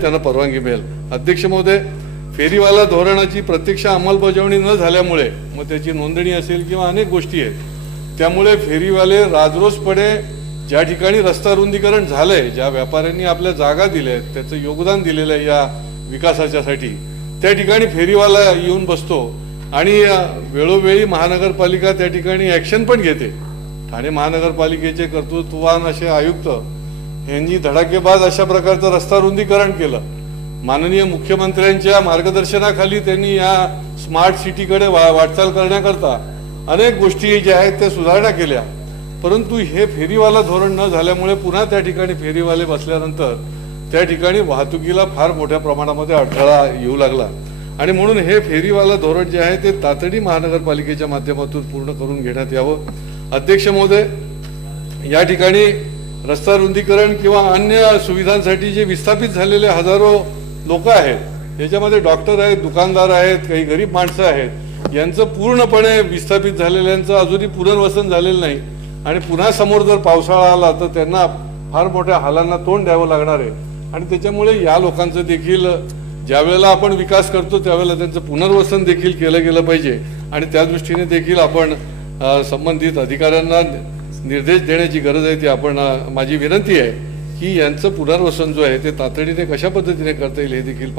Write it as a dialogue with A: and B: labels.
A: त्यांना परवानगी मिळेल. अध्यक्ष महोदय फेरीवाला धोरणाची प्रत्यक्ष अंमलबजावणी न झाल्यामुळे मग त्याची नोंदणी असेल किंवा अनेक गोष्टी आहेत त्यामुळे फेरीवाले राजरोसपणे ज्या ठिकाणी रस्ता रुंदीकरण झालंय ज्या व्यापाऱ्यांनी आपल्या जागा दिल्या आहेत त्याचं योगदान दिलेलं आहे या विकासाच्यासाठी. त्या ठिकाणी फेरीवाला येऊन बसतो आणि वेळोवेळी महानगरपालिका त्या ठिकाणी ऍक्शन पण घेते. ठाणे महानगरपालिकेचे कर्तृत्ववान असे आयुक्त यांनी धडाकेबाज अशा प्रकारचं रस्ता रुंदीकरण केलं. माननीय मुख्यमंत्र्यांच्या मार्गदर्शनाखाली त्यांनी या स्मार्ट सिटीकडे वा वाटचाल करण्याकरता अनेक गोष्टी ज्या आहेत त्या सुधारणा केल्या. परंतु हे फेरीवाला धोरण न झाल्यामुळे पुन्हा त्या ठिकाणी फेरीवाले बसल्यानंतर त्या ठिकाणी वाहतुकीला फार मोठ्या प्रमाणामध्ये अडथळा येऊ लागला. आणि म्हणून हे फेरीवाला धोरण जे आहे ते तातडी महानगरपालिकेच्या माध्यमातून पूर्ण करून घेण्यात यावं. अध्यक्ष महोदय या ठिकाणी रस्ता रुंदीकरण किंवा अन्य सुविधांसाठी जे विस्थापित झालेले हजारो लोक आहेत याच्यामध्ये डॉक्टर आहेत दुकानदार आहेत काही गरीब माणसं आहेत यांचं पूर्णपणे विस्थापित झालेल्यांचं अजूनही पुनर्वसन झालेलं नाही. आणि पुन्हा समोर जर पावसाळा आला तर त्यांना फार मोठ्या हालांना तोंड द्यावं लागणार आहे. आणि त्याच्यामुळे या लोकांचं देखील ज्यावेळेला आपण विकास करतो त्यावेळेला त्यांचं पुनर्वसन देखील केलं गेलं पाहिजे. आणि त्या दृष्टीने देखील आपण संबंधित अधिकाऱ्यांना निर्देश देण्याची गरज आहे ती आपण माझी विनंती आहे की यांचं पुनर्वसन जो आहे ते तातडीने कशा पद्धतीने करता येईल हे देखील